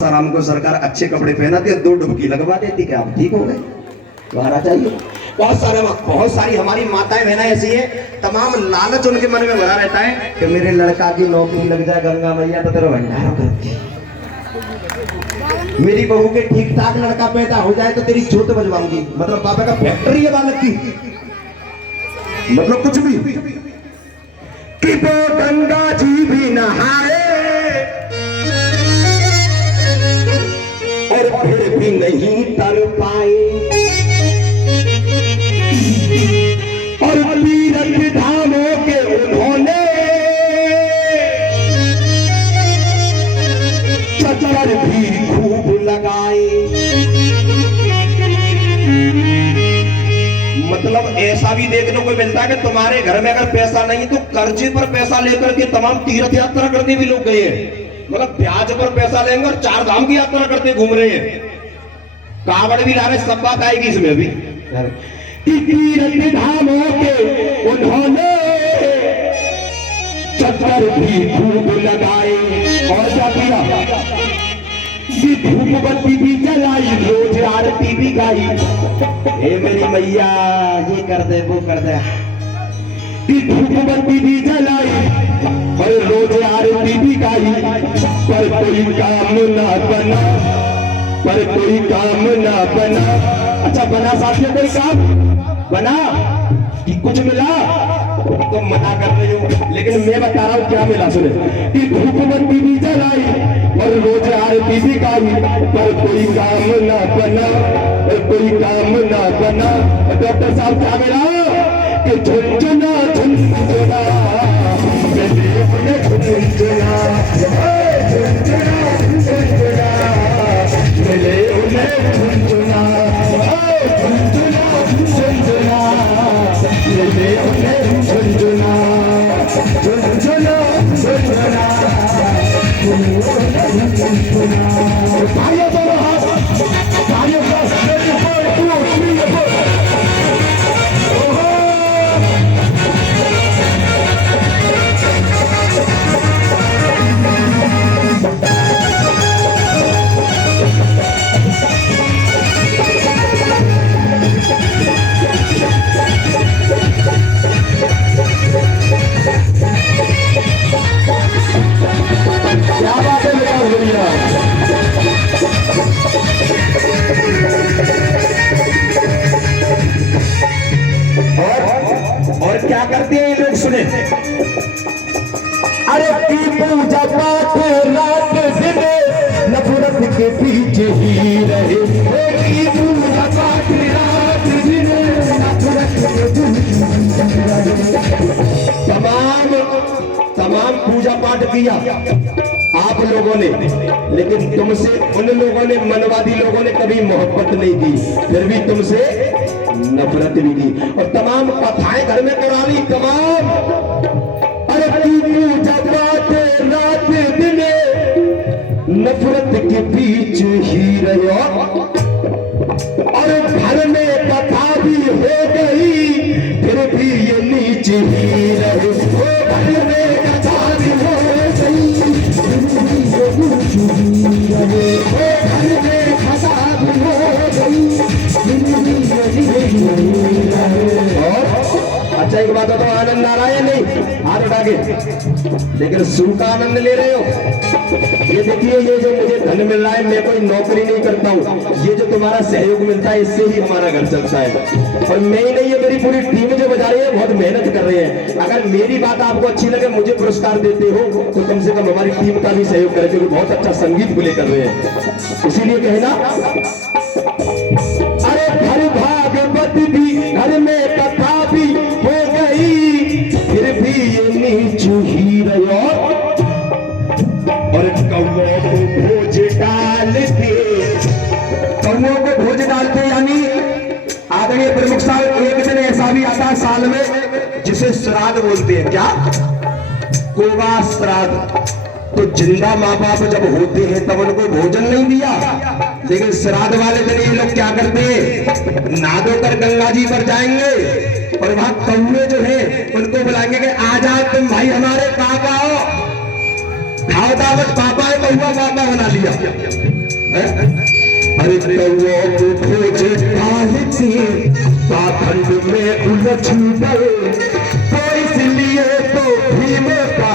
आराम को सरकार अच्छे कपड़े पहनाती है, 2 डुबकी लगवा देती कि आप ठीक हो गए, दोबारा चाहिए। बहुत सारी हमारी माताएं बहना ऐसी है, तमाम लालच उनके मन में भरा रहता है कि मेरे लड़का की नौकरी लग जाए गंगा मैया तो तेरा भंडारा करती, मेरी बहू के ठीक ठाक लड़का पैदा हो जाए तो तेरी जोत बजवाऊंगी। मतलब पापा का फैक्ट्री है बालक की, मतलब कुछ भी कि वो गंगा जी भी नहाए और फिर भी नहीं तर पाए, और तीरथ धामों के उन्होंने चक्कर भी खूब लगाए। मतलब ऐसा भी देखने को मिलता है कि तुम्हारे घर में अगर पैसा नहीं तो कर्जे पर पैसा लेकर के तमाम तीर्थ यात्रा करते भी लोग गए हैं। मतलब ब्याज पर पैसा लेंगे और 4 धाम की यात्रा करते घूम रहे हैं, कावड़ भी ला रहे, सब बात आएगी इसमें भी। तीर्थ धामों के उन्होंने चक्कर भी खूब लगाए और क्या किया, धूप बत्ती भी जलाई, रोज आरती भी गाई। हे मेरी मैया ये कर दे वो कर दे, धूप बत्ती भी जलाई और रोज आरती भी गाई, पर कोई काम ना बना, पर कोई काम ना बना। अच्छा बना साथियों, कोई काम बना कि कुछ मिला तो मना कर रही हूँ, लेकिन मैं बता रहा हूँ क्या मिला। सुने कि धूप बत्ती भी जलाई और रोज आरती भी गाई, पर कोई काम ना बना, और कोई काम ना बना। डॉक्टर साहब क्या मिला कि झुंझुना झुंझुना झुंझुना झुंझुना मिले उन्हें झुंझुना, झुंझुना झुंझुना मिले उन्हें झुंझुना, झुंझुना झुंझुना झुंझुना। तालियां दो हाथ, तालियां बस, 2 3 4। और क्या करते हैं ये लोग, सुने। अरे की पूजा पाठ रात दिन नफरत के पीछे ही रहे, की पूजा पाठ रात दिन नफरत के पीछे रहे। तमाम पूजा पाठ किया आप लोगों ने, लेकिन तुमसे उन लोगों ने, मनवादी लोगों ने कभी मोहब्बत नहीं की, फिर भी तुमसे नफरत भी की, और तमाम कथाएं घर में करा ली तमाम। अरे पूजा पाठ रात दिन नफरत के बीच ही रहे, और घर में कथा भी हो गई फिर भी ये नीचे ही रहे। घर में कथा भी हो गई फिर भी ये नीचे ही रहे, घर में कथा भी हो गई फिर भी ये नीचे ही रहे। और अच्छा एक बात तो आनंद आ रहा है नहीं, हाथ उठा के, लेकिन सुख का आनंद ले रहे हो। ये देखिए, ये जो मुझे धन मिल रहा है, मैं कोई नौकरी नहीं करता हूँ, ये जो तुम्हारा सहयोग मिलता है इससे ही हमारा घर चलता है। और मैं ही नहीं, ये मेरी पूरी टीम जो बजा रही है, बहुत मेहनत कर रहे हैं। अगर मेरी बात आपको अच्छी लगे, मुझे पुरस्कार देते हो तो कम से कम हमारी टीम का भी सहयोग करें, क्योंकि बहुत अच्छा संगीत प्ले कर रहे हैं। इसीलिए कहना, अरे घर भागवत भी, घर में कथा भी हो गई फिर भी ये नीचू ही रहे, और कौओं को भोज डालते, कौओं को भोज डालते यानी आदरणीय प्रमुख साहब, एक दिन ऐसा भी आता है साल में जिसे श्राद्ध बोलते हैं। क्या? कोवा श्राद्ध। तो जिंदा माँ बाप जब होते हैं तब उनको भोजन नहीं दिया, लेकिन श्राद्ध वाले दिन ये लोग क्या करते हैं, नादो कर गंगा जी पर जाएंगे और वहां कौवे जो है उनको बुलाएंगे कि आ जाओ तुम भाई हमारे पास आओ। खाओ दावत, पापा है कौआ बाबा बना लिया। अरे कौओं को खोज ढालती पाखंड में उलझ गए, तो इसलिए तो भीम का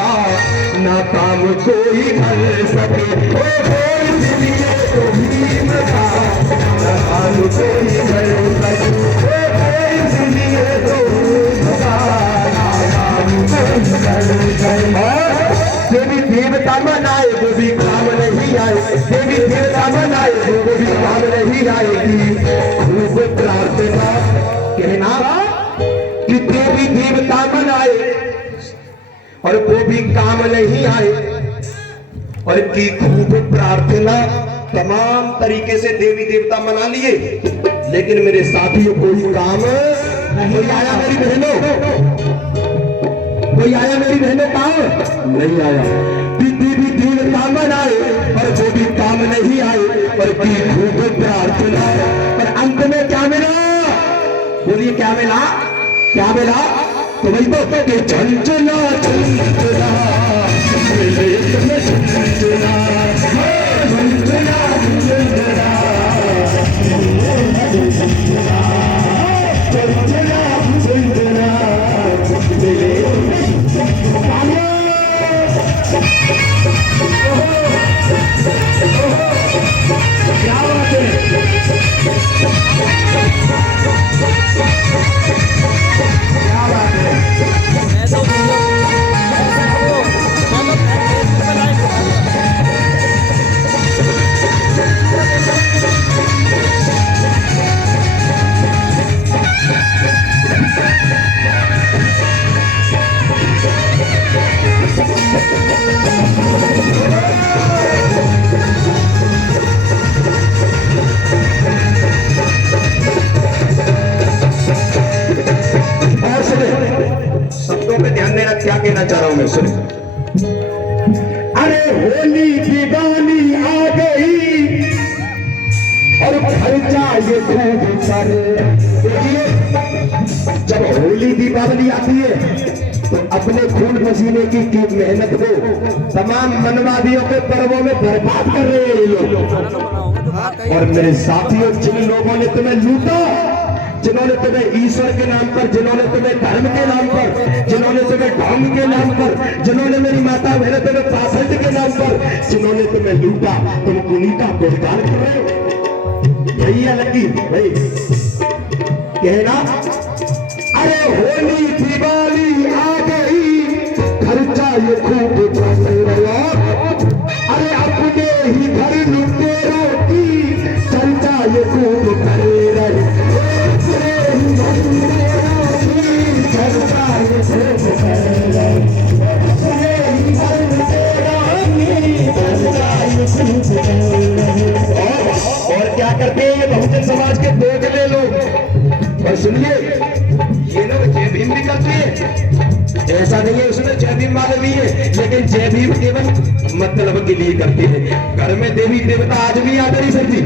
ना काम कोई कर सके। इसलिए तो भीम का ना काम कोई कर सके। इसलिए तो भीम का ना काम कोई कर सके। देवी देवता मनाए वो भी काम नहीं आए, देवी देवता मनाए वो भी काम नहीं आएगी। खूब प्रार्थना कहना कि देवी देवता मनाए और वो भी काम नहीं आए, और की खूब प्रार्थना। तमाम तरीके से देवी देवता मना लिए, लेकिन मेरे साथियों कोई काम नहीं आया। मेरी बहनों, कोई आया मेरी बहनों? काम नहीं आया। देवी देवता मनाए और वो भी काम नहीं आए, और की खूब प्रार्थना। पर अंत में क्या मिला? बोलिए क्या मिला? क्या मिला? तो वही तो के झंझना झंझना मिले तुम्हें झंझना झंझना झंझना झंझना झंझना मिले। क्या बात है? क्या बात है? शब्दों पे ध्यान देना, क्या कहना चाह रहा हूं मैं, सुन। अरे होली दीवानी आ गई और खर्चा ये खूब कर। देखिए, जब होली दीपावली आती है तो अपने खून पसीने की मेहनत को तमाम मनवादियों के पर्वों में बर्बाद कर रहे हैं ये लोग। और मेरे साथियों, जिन लोगों ने तुम्हें लूटा, जिन्होंने तुम्हें ईश्वर के नाम पर, जिन्होंने तुम्हें धर्म के नाम पर, जिन्होंने तुम्हें ढोंग के नाम पर, जिन्होंने मेरी माता बहन तुम्हें पाखंड के नाम पर, जिन्होंने तुम्हें लूटा, तुम उन्हीं का बहिष्कार कर रहे हो। भैया लगी भाई कहना, अरे होली दिवाली आ गई, खर्चा ये खूब कर रहा। अरे अपने ही घर लुटेरों की चर्चा ये खूब कर रहे। और क्या करते हैं ये बहुजन समाज के दोगले लोग? और सुनिए, ये लोग जय भीम भी करते हैं, ऐसा नहीं है उसमें जय भीम वाले भी है, लेकिन जय भीम केवल मतलब के लिए करते हैं। घर में देवी देवता आज भी आते नहीं सकती।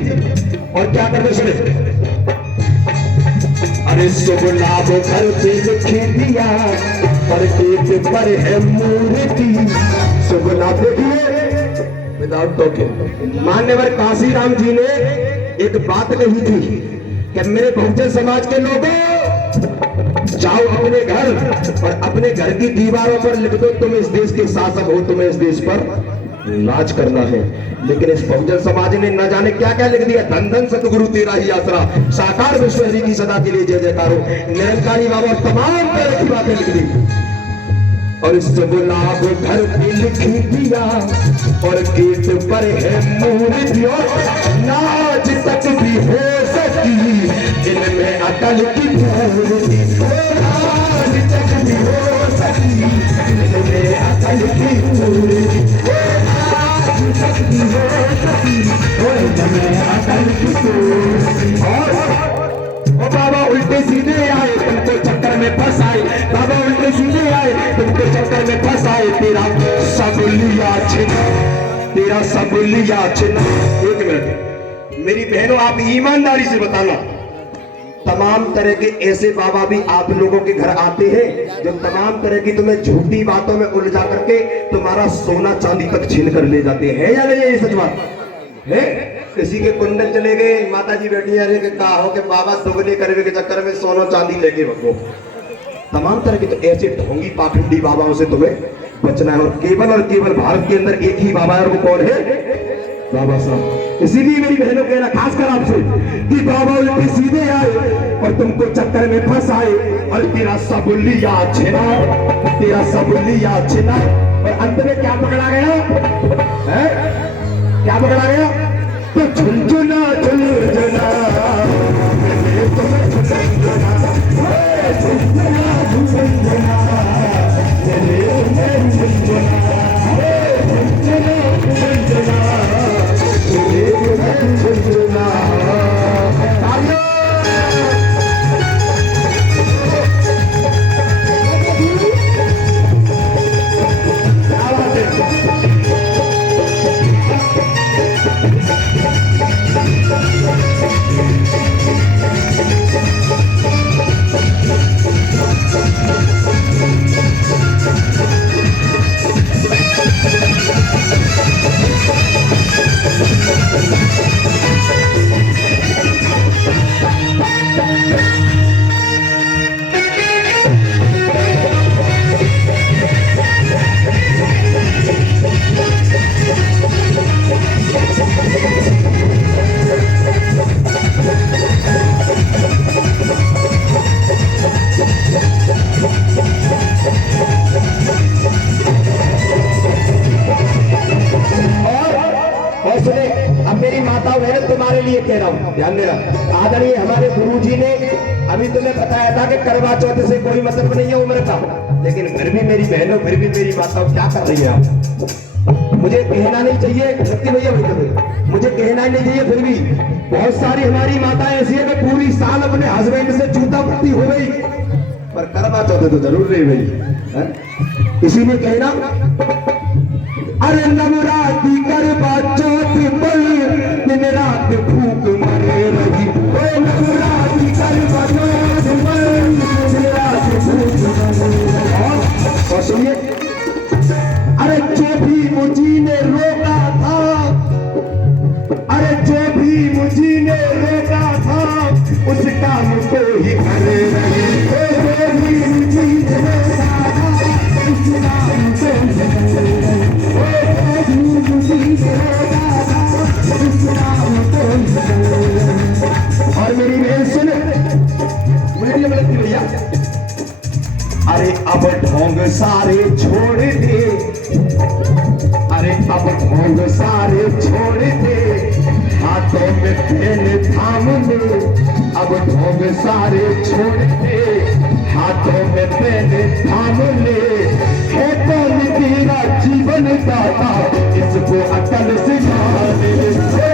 और क्या करते सुने, अरे शुभ लाभ घर पे लिखी दिया पर पेट पर है मूर्ति। शुभ लाभ देखिए विदाउट टॉकिंग। मान्यवर काशीराम जी ने एक बात कही थी कि मेरे बहुजन समाज के लोगों, जाओ अपने घर और अपने घर की दीवारों पर लिख दो तुम इस देश के शासक हो, तुम्हें इस देश पर राज करना है। लेकिन इस बहुजन समाज ने न जाने क्या क्या लिख दिया। धन धन सतगुरु तेरा ही आसरा, साकार विश्व हरि की सदा के लिए जय जयकार हो, निरंकारी बाबा, तमाम तरह की बातें लिख दी। और शुभ लाभ घर पे लिख दिया और गेट पर है मूर्ति, नाच तक भी हो सकी इनमें अकल की मूर्ति। नाच तक भी हो सकी इनमें अकल की मूर्ति। नाच तक भी हो सकी इनमें अकल की मूर्ति। और बाबा उल्टे सीधे आए तुमको चक्कर में फंसाए, बाबा उल्टे सीधे आए तुमको चक्कर में फंसाए। तेरा सब लिया छिना, तेरा सब लिया छिना। एक मिनट मेरी बहनों, आप ईमानदारी से बताना, तमाम तरह के ऐसे बाबा भी आप लोगों के घर आते हैं जो तमाम तरह की तुम्हें झूठी बातों में उलझा करके तुम्हारा सोना चांदी तक छीन कर ले जाते हैं, या नहीं? ये सच बात है। किसी के कुंडल चले गए, माता जी बैठी अरे के कहा हो के बाबा दुगने करने के चक्कर में सोना चांदी लेके भगो। तमाम तरह के तो ऐसे ढोंगी पाखंडी बाबाओं से तुम्हें बचना है, और केवल भारत के अंदर एक ही बाबा है, और वो कौन है? बाबा साहब। इसीलिए मेरी बहनों कहना खासकर आपसे कि बाबा उल्टे सीधे आए और तुमको चक्कर में फंसाए, और तेरा सब लिया छिना, तेरा सब लिया छिना, और अंत में क्या पकड़ा गया है? क्या पकड़ा गया? तो झुंझुना झुंझुना तुम्हें झुंझुना झुंझुना झुंझुना तुम्हारे लिए कह रहा हूँ, ध्यान देना। आदरणीय हमारे गुरुजी ने अभी तुम्हें बताया था कि करवा चौथ से कोई मतलब नहीं है उम्र का, लेकिन फिर भी मेरी बहनों, फिर भी मेरी माताओं, क्या कर रही है आप? मुझे कहना नहीं चाहिए भैया, मुझे कहना ही नहीं चाहिए, फिर भी बहुत सारी हमारी माताएं ऐसी है कि पूरी साल अपने हस्बैंड से जूता पत्ती हो गई, पर करवा चौथ तो जरूर रही भाई। इसीलिए कहना, अरे नवरात्रि करवा चौथ पर दिन रात भूख मरे रही, नवरात्रि करवा चौथ पर दिन रात भूख मरे रही। और सुनिए, अरे जो भी मुझी ने रोका था, अरे जो भी मुझी ने रोका था उस काम को ही करे रही, जो भी मुझी ने रोका था उस काम को ही करे रही। और मेरी बहन सुन, मीडियम लगती भैया, अरे अब ढोंग सारे छोड़ दे, अरे अब ढोंग सारे छोड़ दे, हाथों में पेन थाम ले, अब ढोंग सारे छोड़ दे, हाथों में पेन थाम ले, है कौन तेरा जीवन दाता, इसको अकल से जान ले, है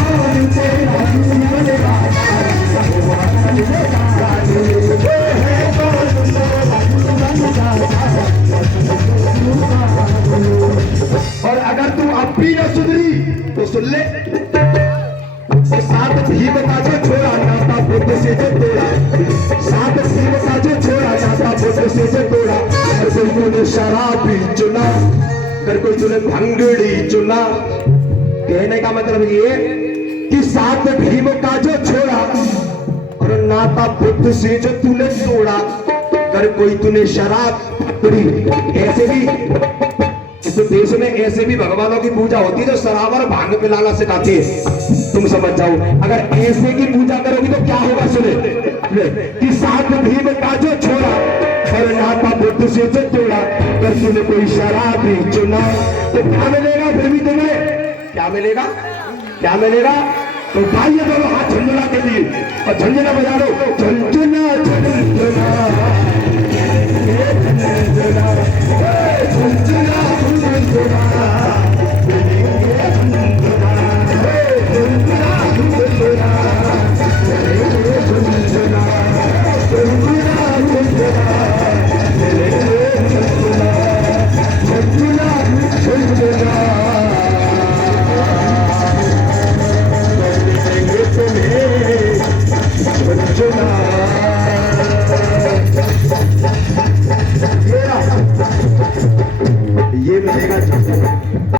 कौन तेरा जीवन दाता, इसको अकल से जान ले, है कौन तेरा जीवन दाता। और अगर तू अब भी न सुधरी तो सुन ले, सात भीम का जो छोड़ा नाता बुद्ध से जो तोड़ा, सात भीम का जो छोड़ा नाता बुद्ध से जो तोड़ा, अगर कोई तूने शराबी चुना, अगर कोई तूने भंगड़ी चुना, कहने का मतलब ये कि सात भीम का जो छोड़ा और नाता बुद्ध से जो तूने तोड़ा, अगर कोई तूने शराब पकड़ी, ऐसे भी इस देश में ऐसे भी भगवानों की पूजा होती है जो शराब और भांग पिलाना सिखाती है, तुम समझ जाओ। अगर ऐसे की पूजा करोगी तो क्या होगा, सुने कि सात भीम का जो छोड़ा और नाता बुद्ध से जो तोड़ा, अगर तूने कोई शराबी चुना तो क्या मिलेगा? फिर भी तुम्हें क्या मिलेगा? क्या मिलेगा? तो भाई ये दोनों हाथ झंझना के लिए और झंझना बजा दो, झंझना झंझना झंझना झंझना झंझना।